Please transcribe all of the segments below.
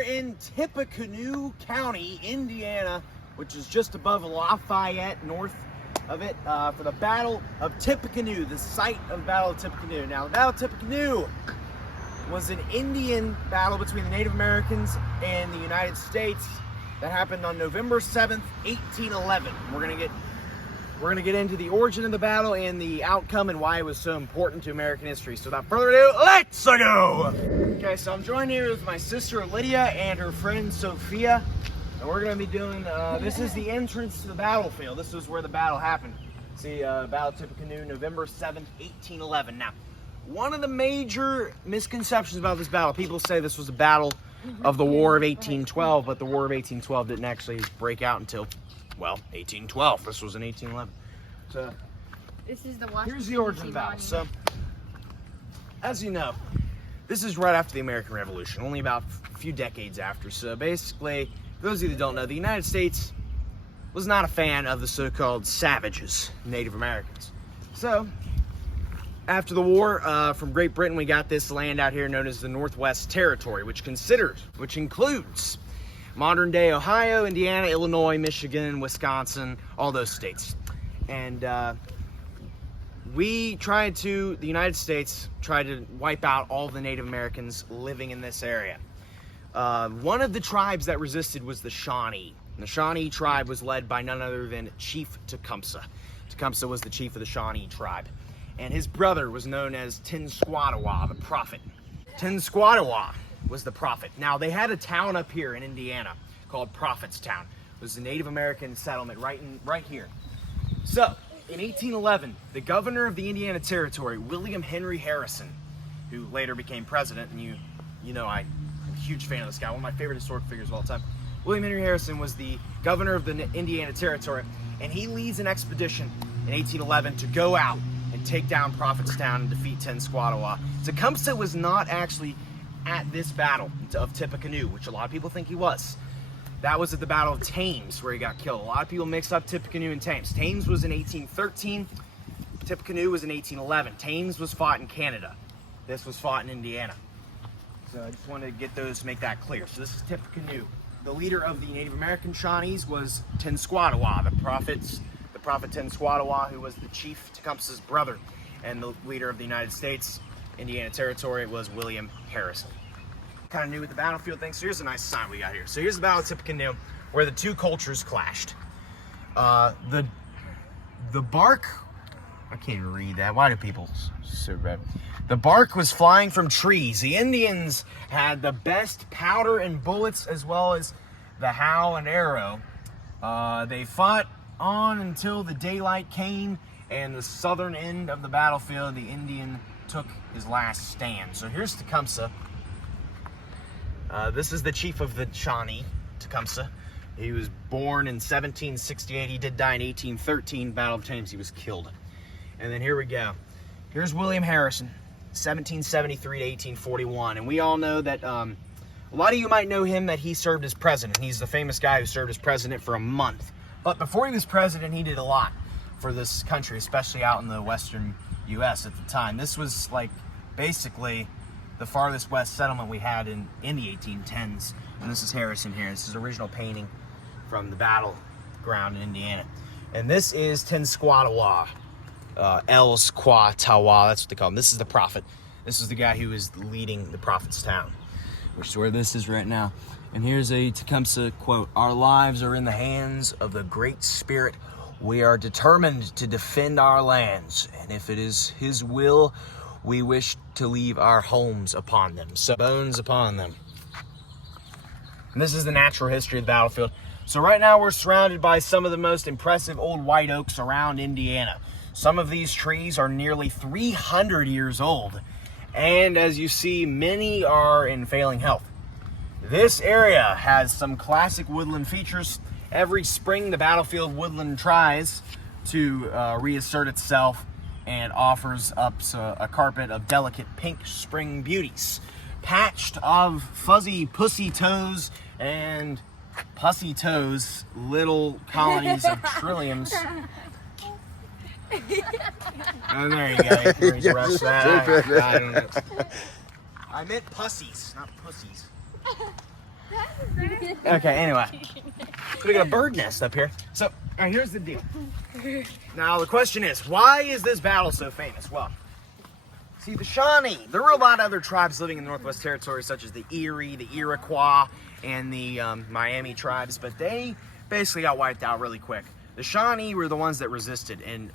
are in Tippecanoe County, Indiana, which is just above Lafayette, north of it, for the Battle of Tippecanoe, the site of the Battle of Tippecanoe. Now, the Battle of Tippecanoe was an Indian battle between the Native Americans and the United States that happened on November 7th, 1811. We're gonna get into the origin of the battle and the outcome and why it was so important to American history. So without further ado, let's go! Okay, so I'm joined here with my sister Lydia and her friend Sophia. And we're gonna be doing, this is the entrance to the battlefield. This is where the battle happened. See, Battle of Tippecanoe, November 7th, 1811. Now, one of the major misconceptions about this battle, people say this was a battle of the War of 1812, but the War of 1812 didn't actually break out until, well, 1812. This was in 1811. So, this is here's the origin of the battle. So, as you know, this is right after the American Revolution, only about a few decades after. So basically, for those of you that don't know, the United States was not a fan of the so-called savages, Native Americans. So, after the war, from Great Britain, we got this land out here known as the Northwest Territory, which includes modern-day Ohio, Indiana, Illinois, Michigan, Wisconsin, all those states. And the United States tried to wipe out all the Native Americans living in this area. One of the tribes that resisted was the Shawnee. And the Shawnee tribe was led by none other than Chief Tecumseh. Tecumseh was the chief of the Shawnee tribe. And his brother was known as Tenskwatawa, the prophet. Tenskwatawa was the prophet. Now, they had a town up here in Indiana called Prophetstown. It was a Native American settlement right here. So, in 1811, the governor of the Indiana Territory, William Henry Harrison, who later became president, and you know I'm a huge fan of this guy, one of my favorite historic figures of all time. William Henry Harrison was the governor of the Indiana Territory, and he leads an expedition in 1811 to go out and take down Prophetstown and defeat Tenskwatawa. Tecumseh was not actually at this battle of Tippecanoe, which a lot of people think he was. That was at the Battle of Thames where he got killed. A lot of people mix up Tippecanoe and Thames. Thames was in 1813. Tippecanoe was in 1811. Thames was fought in Canada. This was fought in Indiana. So I just wanted to get those, make that clear. So this is Tippecanoe. The leader of the Native American Shawnees was Tenskwatawa, the prophet Tenskwatawa, who was the Chief Tecumseh's brother, and the leader of the United States Indiana Territory was William Harrison. Kind of new with the battlefield thing, so here's a nice sign we got here. So here's the Battle of Tippecanoe, where the two cultures clashed. The bark, I can't even read that. Why do people so bad? The bark was flying from trees. The Indians had the best powder and bullets, as well as the how and arrow. They fought on until the daylight came, and the southern end of the battlefield, the Indian took his last stand. So here's Tecumseh. This is the chief of the Shawnee, Tecumseh. He was born in 1768. He did die in 1813, Battle of Thames. He was killed. And then here we go. Here's William Harrison, 1773 to 1841. And we all know that a lot of you might know him, that he served as president. He's the famous guy who served as president for a month. But before he was president, he did a lot for this country, especially out in the western U.S. at the time. This was like basically the farthest west settlement we had in the 1810s. And this is Harrison here. This is an original painting from the battleground in Indiana. And this is Tenskwatawa. Tenskwatawa, that's what they call him. This is the prophet. This is the guy who is leading the Prophetstown, which is where this is right now. And here's a Tecumseh quote: "Our lives are in the hands of the Great Spirit. We are determined to defend our lands, and if it is His will, we wish to leave our homes upon them." So, bones upon them. And this is the natural history of the battlefield. So right now we're surrounded by some of the most impressive old white oaks around Indiana. Some of these trees are nearly 300 years old, and as you see, many are in failing health. This area has some classic woodland features. Every spring, the battlefield woodland tries to reassert itself and offers up a carpet of delicate pink spring beauties, patched of fuzzy pussy toes and pussy toes, little colonies of trilliums. And there you go. You can read the rest of that. I meant pussies, not pussies. Okay, anyway. So we got a bird nest up here. So, all right, here's the deal. Now, the question is, why is this battle so famous? Well, see, the Shawnee, there were a lot of other tribes living in the Northwest Territory, such as the Erie, the Iroquois, and the Miami tribes, but they basically got wiped out really quick. The Shawnee were the ones that resisted, and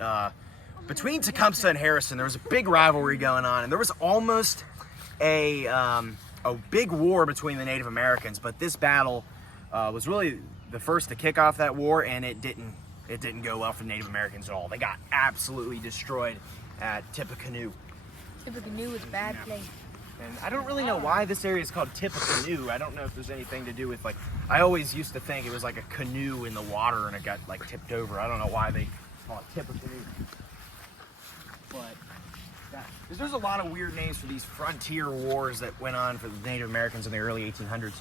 between Tecumseh and Harrison, there was a big rivalry going on, and there was almost a big war between the Native Americans, but this battle was really the first to kick off that war, and it didn't go well for the Native Americans at all. They got absolutely destroyed at Tippecanoe. Tippecanoe was a bad place. And I don't really know why this area is called Tippecanoe. I don't know if there's anything to do with, like, I always used to think it was like a canoe in the water and it got like tipped over. I don't know why they call it Tippecanoe. But there's a lot of weird names for these frontier wars that went on for the Native Americans in the early 1800s.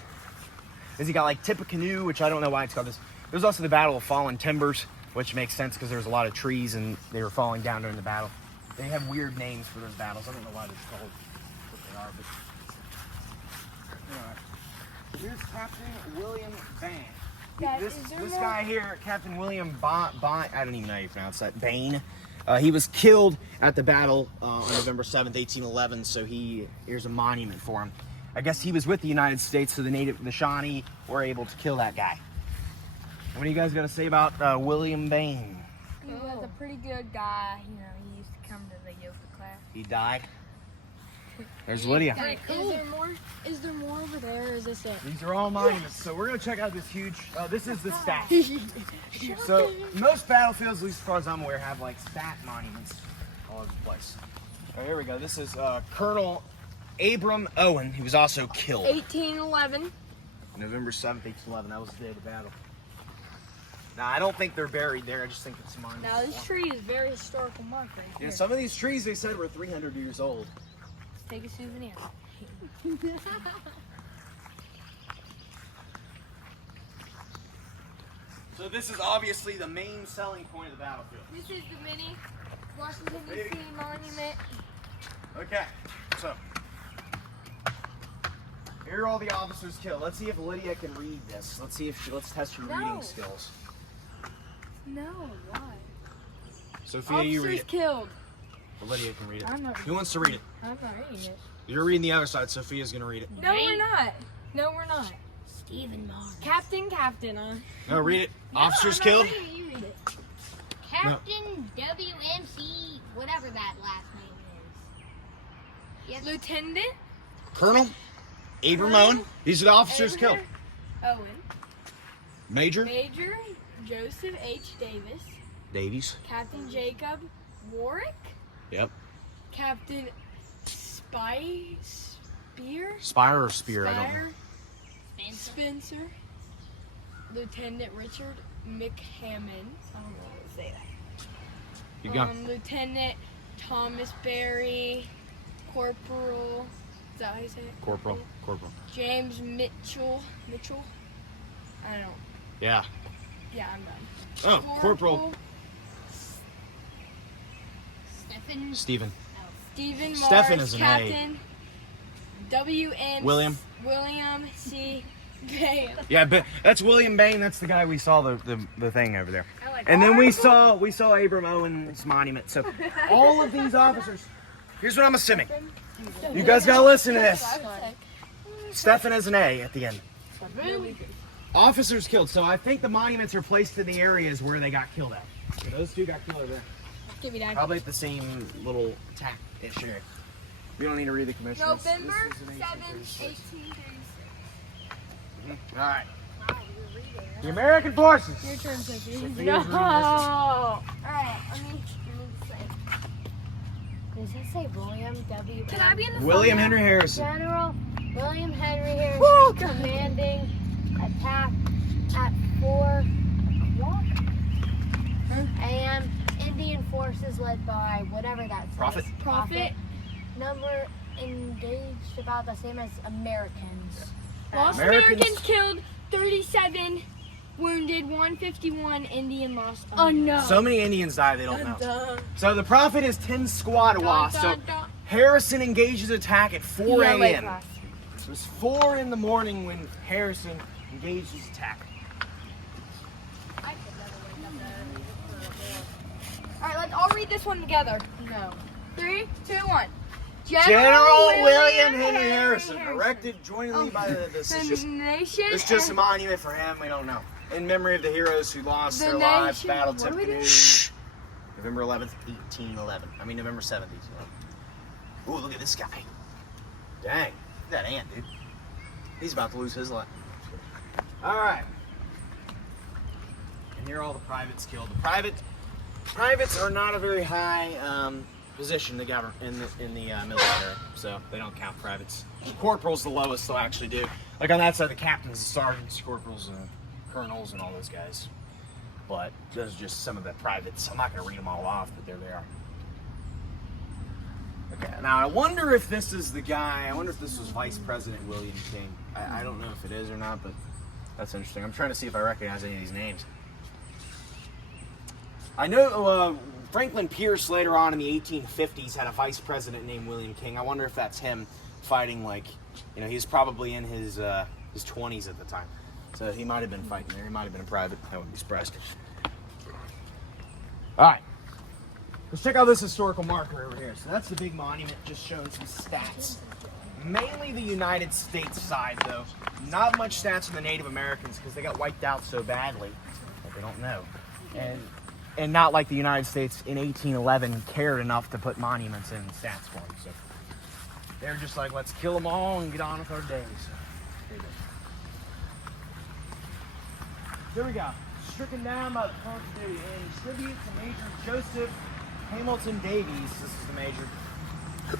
Because you got like Tippecanoe, which I don't know why it's called this. There's also the Battle of Fallen Timbers, which makes sense because there was a lot of trees and they were falling down during the battle. They have weird names for those battles. I don't know why they're called what they are, but here's Captain William Bain. This guy here, Captain William I don't even know how you pronounce that. Bain. He was killed at the battle on November 7th, 1811. So here's a monument for him. I guess he was with the United States, so the Shawnee were able to kill that guy. What do you guys got to say about William Bain? He was a pretty good guy. You know, he used to come to the yoga class. He died. There's Lydia. Is there more over there, or is this it? These are all monuments. So we're going to check out this huge, this is the stat. So most battlefields, at least as far as I'm aware, have like stat monuments all over the place. All right, here we go. This is Colonel Abram Owen, who was also killed. 1811. November 7th, 1811. That was the day of the battle. Now, I don't think they're buried there. I just think it's a monument. Now, this tree is very historical mark right here. Yeah, some of these trees, they said, were 300 years old. Let's take a souvenir. So this is obviously the main selling point of the battlefield. This is the mini Washington, D.C. monument. Okay, so here are all the officers killed. Let's see if Lydia can read this. Let's test your reading skills. No, why? Sophia, you read it. Officers killed. Well, Lydia can read it. I'm not. Who wants to read it? I'm not reading it. You're reading the other side. Sophia's gonna read it. No, we're not. No, we're not. Stephen Mars. Captain. No, read it. No, Officers I'm not killed. reading it. You read it. Captain WMC, whatever that last name is. Yes. Lieutenant Colonel Abram Owen. These are the officers killed. Owen. Major Major Joseph H. Davies. Captain Jacob Warwick. Yep. Captain Spear. Spire or Spear? I don't know. Spencer. Lieutenant Richard McHammond. I don't know how to say that. You go. Lieutenant Thomas Berry. Corporal. Is that how you say it? Corporal. James Mitchell. I don't know. Yeah. Yeah, I'm done. Oh, Corporal Stephen. Stephen. Stephen Mars. Stephen is an A. Captain W.M. William C. Bain. Yeah, but that's William Bain. That's the guy we saw the thing over there. Like And then we saw Abram Owen's monument. So all of these officers. Here's what I'm assuming. You guys gotta listen to this. Stephen is an A at the end. Officers killed. So I think the monuments are placed in the areas where they got killed at. So those two got killed over there. Give me that. Probably at the same little tack-ish area. We don't need to read the commissioners. November This is an 7th, 1836. All right. The American forces. Your turn, Sophie. Sophia's No. reading this one. Alright, let me Does it say William W. Can I be in the William Henry Harrison. General William Henry Harrison commanding attack at 4 o'clock a.m. Indian forces led by whatever that says. Prophet. Number engaged about the same as Americans. Lost Americans killed, 37 wounded, 151 Indian lost. Oh no. So many Indians died, they don't know. Dun. So the prophet is Tenskwatawa. So Harrison engages attack at 4 a.m. It was 4 in the morning when Harrison engaged his attack. I could never wake up that. Alright, let's all read this one together. No. 3, 2, 1. General William Henry Harrison, erected jointly by this is just a monument for him. We don't know. In memory of the heroes who lost their lives, Battle of Tippecanoe, November 11th, 1811. I mean, November 7th, 1811. Ooh, look at this guy. Dang, that ant, dude. He's about to lose his life. All right. And here are all the privates killed. The privates are not a very high position in the military, so they don't count privates. Corporal's the lowest they'll actually do. Like on that side, the captains, the sergeants, corporals, and colonels, and all those guys. But those are just some of the privates. I'm not going to read them all off, but there they are. Okay, now I wonder if this is the guy. I wonder if this was Vice President William King. I don't know if it is or not, but that's interesting. I'm trying to see if I recognize any of these names. I know Franklin Pierce later on in the 1850s had a vice president named William King. I wonder if that's him fighting, like, you know, he's probably in his 20s at the time. So he might have been fighting there. He might have been a private. I wouldn't be surprised. All right. Let's check out this historical marker over here. So that's the big monument, just showing some stats. Mainly the United States side, though. Not much stats on the Native Americans because they got wiped out so badly that they don't know. And not like the United States in 1811 cared enough to put monuments in stats for them. So they're just like, let's kill them all and get on with our days. Here we go. Stricken down by the call of duty and tribute to Major Joseph Hamilton Davies. This is the major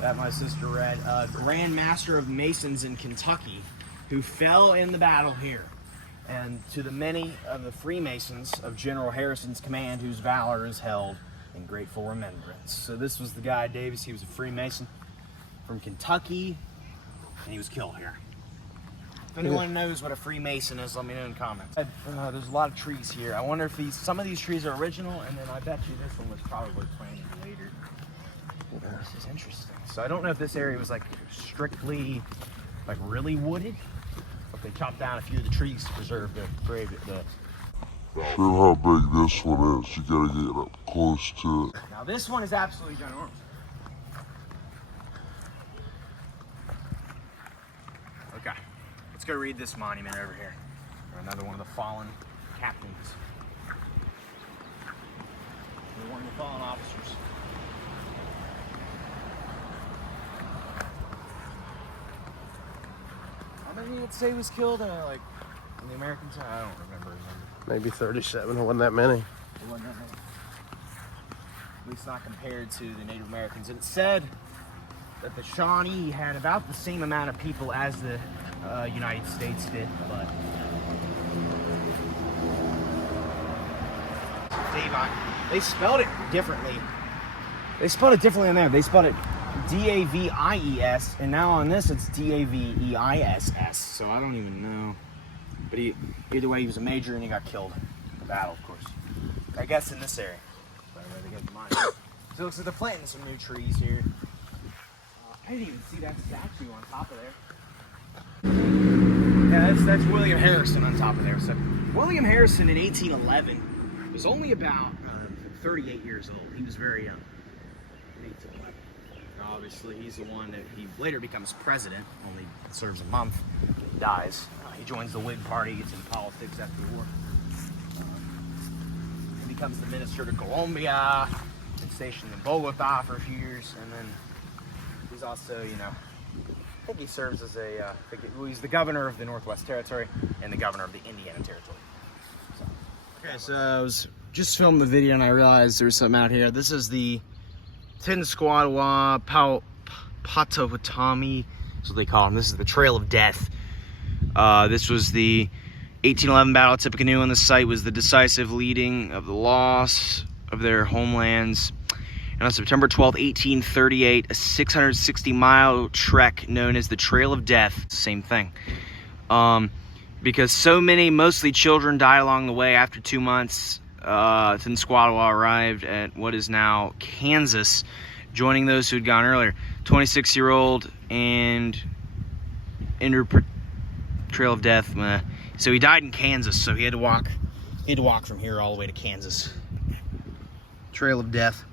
that my sister read. Grand Master of Masons in Kentucky, who fell in the battle here. And to the many of the Freemasons of General Harrison's command, whose valor is held in grateful remembrance. So this was the guy, Davies. He was a Freemason from Kentucky, and he was killed here. If anyone knows what a Freemason is, let me know in the comments. There's a lot of trees here. I wonder if some of these trees are original, and then I bet you this one was probably planted later. This is interesting. So I don't know if this area was like strictly, like really wooded. They chopped down a few of the trees to preserve the grave. Feel how big this one is. You gotta get up close to it. Now this one is absolutely ginormous. Okay, let's go read this monument over here. Another one of the fallen captains. One of the fallen officers. How many did it say was killed? Like in the American side? I don't remember. Maybe 37. It wasn't that many. It wasn't that many. At least not compared to the Native Americans. And it said that the Shawnee had about the same amount of people as the United States did, but they spelled it differently. They spelled it differently on there. They spelled it D-A-V-I-E-S, and now on this it's D-A-V-E-I-S-S, so I don't even know. But either way, he was a major and he got killed in the battle, of course. I guess in this area. So it looks like they're planting some new trees here. I didn't even see that statue on top of there. Yeah, that's William Harrison on top of there. So William Harrison in 1811 was only about 38 years old. He was very young. Obviously, he's the one that he later becomes president, only serves a month, dies. He joins the Whig Party, gets into politics after the war. He becomes the minister to Colombia, and stationed in Bogota for a few years, and then he's also, you know, I think he serves as he's the governor of the Northwest Territory and the governor of the Indiana Territory. Okay, so I was just filming the video and I realized there was something out here. This is the Tenskwatawa American, that's what they call them. This is the Trail of Death. This was the 1811 Battle of Tippecanoe, and the site was the decisive leading of the loss of their homelands. And on September 12, 1838, a 660-mile trek known as the Trail of Death, same thing. Because so many, mostly children, died along the way. After 2 months, Tenskwatawa arrived at what is now Kansas, joining those who had gone earlier. 26-year-old and Trail of Death. So he died in Kansas, so he had to walk from here all the way to Kansas. Trail of Death.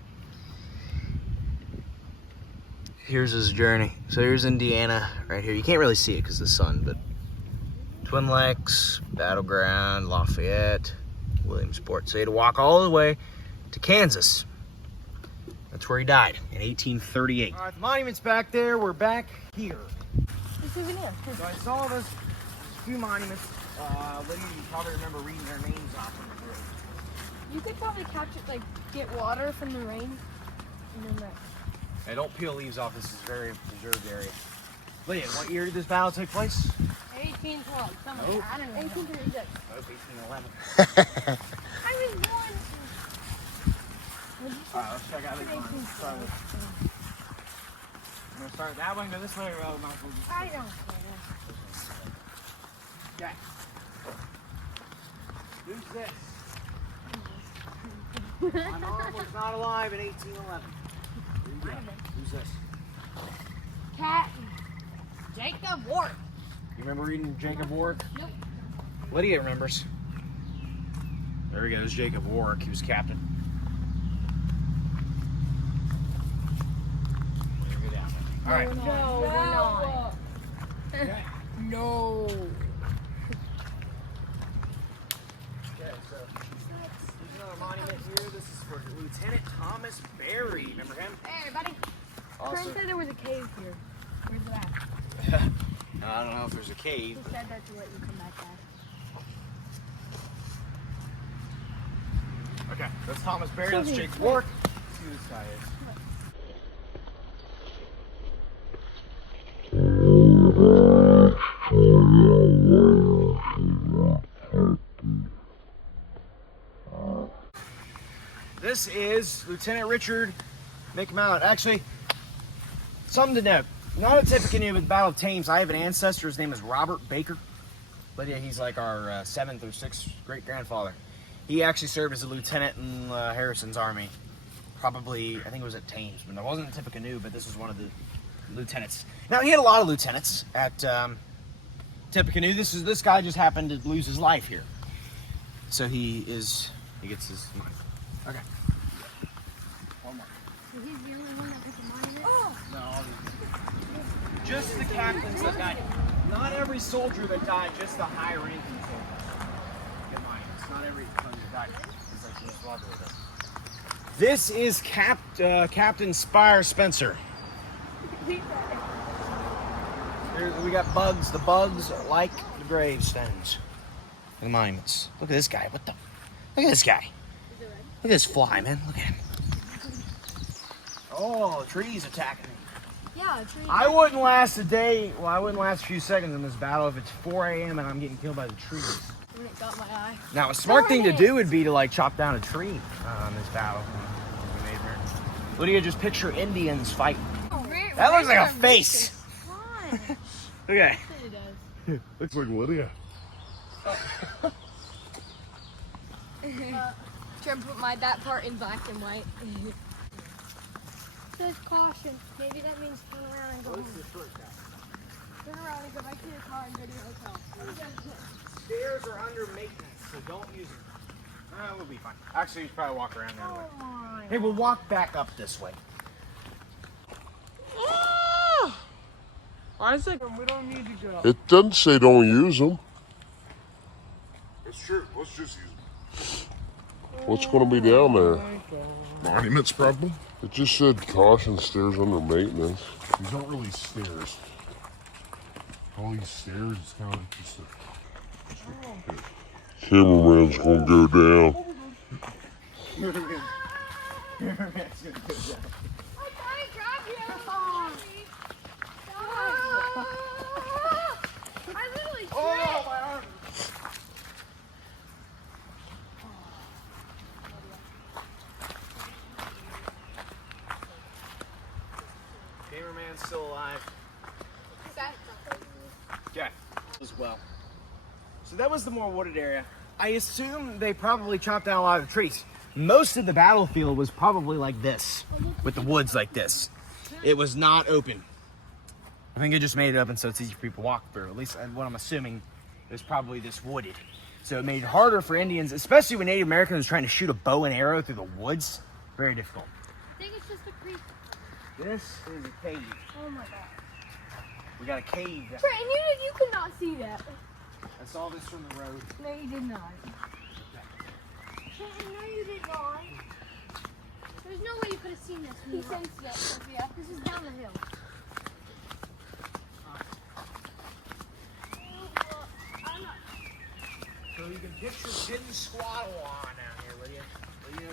Here's his journey. So here's Indiana right here. You can't really see it because of the sun, but Twin Lakes, Battleground, Lafayette, Williamsport. So he had to walk all the way to Kansas. That's where he died in 1838. All right, the monument's back there. We're back here. The souvenir. So I saw this few monuments. Lydia, you probably remember reading their names off on the bridge. You could probably capture, like, get water from the rain. And then that. Hey, don't peel leaves off. This is a very preserved area. Lydia, what year did this battle take place? 1812. Somewhere. Nope. I don't know. 1836. Nope, 1811. I was born. Alright, let's check out this one. I'm gonna start that one, go this way, or might as well just... I don't care. Okay. Who's this? My mom was not alive in 1811. Who's this? Cat. Jacob Ward. You remember reading Jacob Warwick? Nope. Lydia remembers. There he goes, Jacob Warwick. He was captain. All right. No, we're not. Okay. No. Okay, so there's another monument here. This is for Lieutenant Thomas Berry. Remember him? Hey, everybody. Also, Friend said there was a cave here. Where's that? I don't know if there's a cave. He said that to let you come back there. Okay, that's Thomas Berry. That's Jake Warwick. Let's see who this guy is. This is Lieutenant Richard McMillan. Actually, something to note. Not at Tippecanoe, but the Battle of Thames. I have an ancestor. His name is Robert Baker. Lydia, he's like our 7th or 6th great-grandfather. He actually served as a lieutenant in Harrison's army. Probably, I think it was at Thames, but it wasn't at Tippecanoe, but this was one of the lieutenants. Now, he had a lot of lieutenants at Tippecanoe. This guy just happened to lose his life here. So he gets his money. Okay. One more. So he's the only one that gets a monument? Oh! No, just the captains that died. Not every soldier that died, just the high ranking soldiers get monuments. Not every soldier that died. It's like just water with it. This is Captain Spire Spencer. Here we got bugs. The bugs are like the gravestones. The monuments. Look at this guy. What the? Look at this guy. Look at this fly, man. Look at him. Oh, the tree's attacking me. Yeah, a tree. I wouldn't last a day. Well, I wouldn't last a few seconds in this battle if it's 4 a.m. and I'm getting killed by the trees. When it got my eye. Now, a smart thing to do would be to like chop down a tree in this battle. Lydia, just picture Indians fighting. That looks like a face. Look at It does. Looks like Lydia. Try and put that part in black and white. Says caution. Maybe that means turn around and go home. Turn around and go back to your car and go to your hotel. Stairs are under maintenance, so don't use them. We'll be fine. Actually, you should probably walk around that way. Hey, we'll walk back up this way. Isaac, we don't need to go. It doesn't say don't use them. It's true. Let's just use them. What's going to be down there? Monuments, probably. It just said caution, stairs under maintenance. These aren't really stairs. All these stairs is kind of just a... Cameraman's going to go down. I literally Oh, my arm! Cameraman's still alive. Okay. As well. So that was the more wooded area. I assume they probably chopped down a lot of the trees. Most of the battlefield was probably like this, with the woods like this. It was not open. I think it just made it up and so it's easy for people to walk through. At least what I'm assuming it was probably this wooded. So it made it harder for Indians, especially when Native Americans was trying to shoot a bow and arrow through the woods. Very difficult. I think it's just a creek. This is a cave. Oh my god. We got a cave. Trent, you could not see that. I saw this from the road. No, you did not. Trent, no, you did not. There's no way you could have seen this. He sensed that, Sophia. This is down the hill. So you can picture Tenskwatawa down here, will you? Will you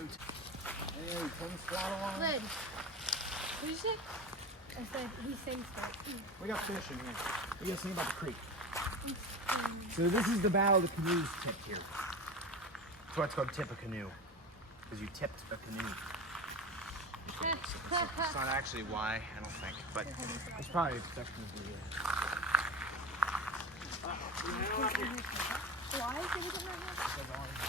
know Tenskwatawa? Lid. What did you say? I said he sensed that. We got fish in here. What do you guys think about the creek? So this is the Battle of the Canoes tip here. That's why it's called Tippecanoe. Because you tipped a canoe. It's not actually why, I don't think. But it's probably a protection of the Why did he get my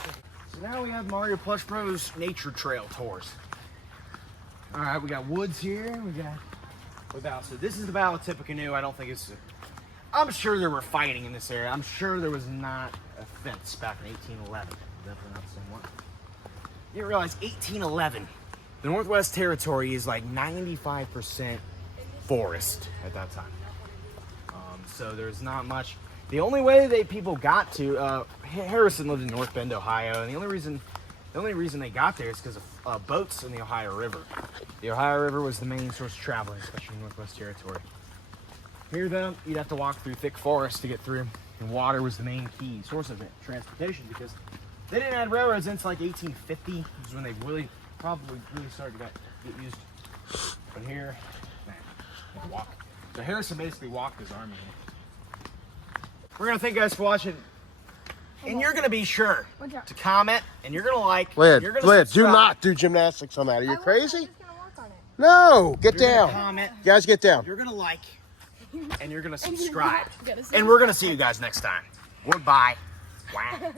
head? So now we have Mario Plush Bros Nature Trail Tours. Alright, we got woods here, we got without. So this is the Battle of Tippecanoe. I don't think it's I'm sure there were fighting in this area. I'm sure there was not a fence back in 1811. Definitely not the same one. You realize 1811. The Northwest Territory is like 95% forest at that time. So there's not much. The only way that people got to Harrison lived in North Bend, Ohio, and the only reason they got there is because of boats in the Ohio River. The Ohio River was the main source of travel, especially in the Northwest Territory. Here, though, you'd have to walk through thick forest to get through, and water was the main key source of transportation because they didn't have railroads until like 1850, which is when they probably started to get used. But here, man, you can walk. So Harrison basically walked his army here. We're gonna thank you guys for watching, and you're gonna be sure to comment, and you're gonna like. Lid, you're gonna Lid, do subscribe. not do gymnastics on that. Are you crazy? I'm just gonna work on it. No, get You're gonna down. comment. Guys, get down. You're gonna like, and you're gonna subscribe, Gotta and we're gonna see you guys next time. Goodbye. Wow.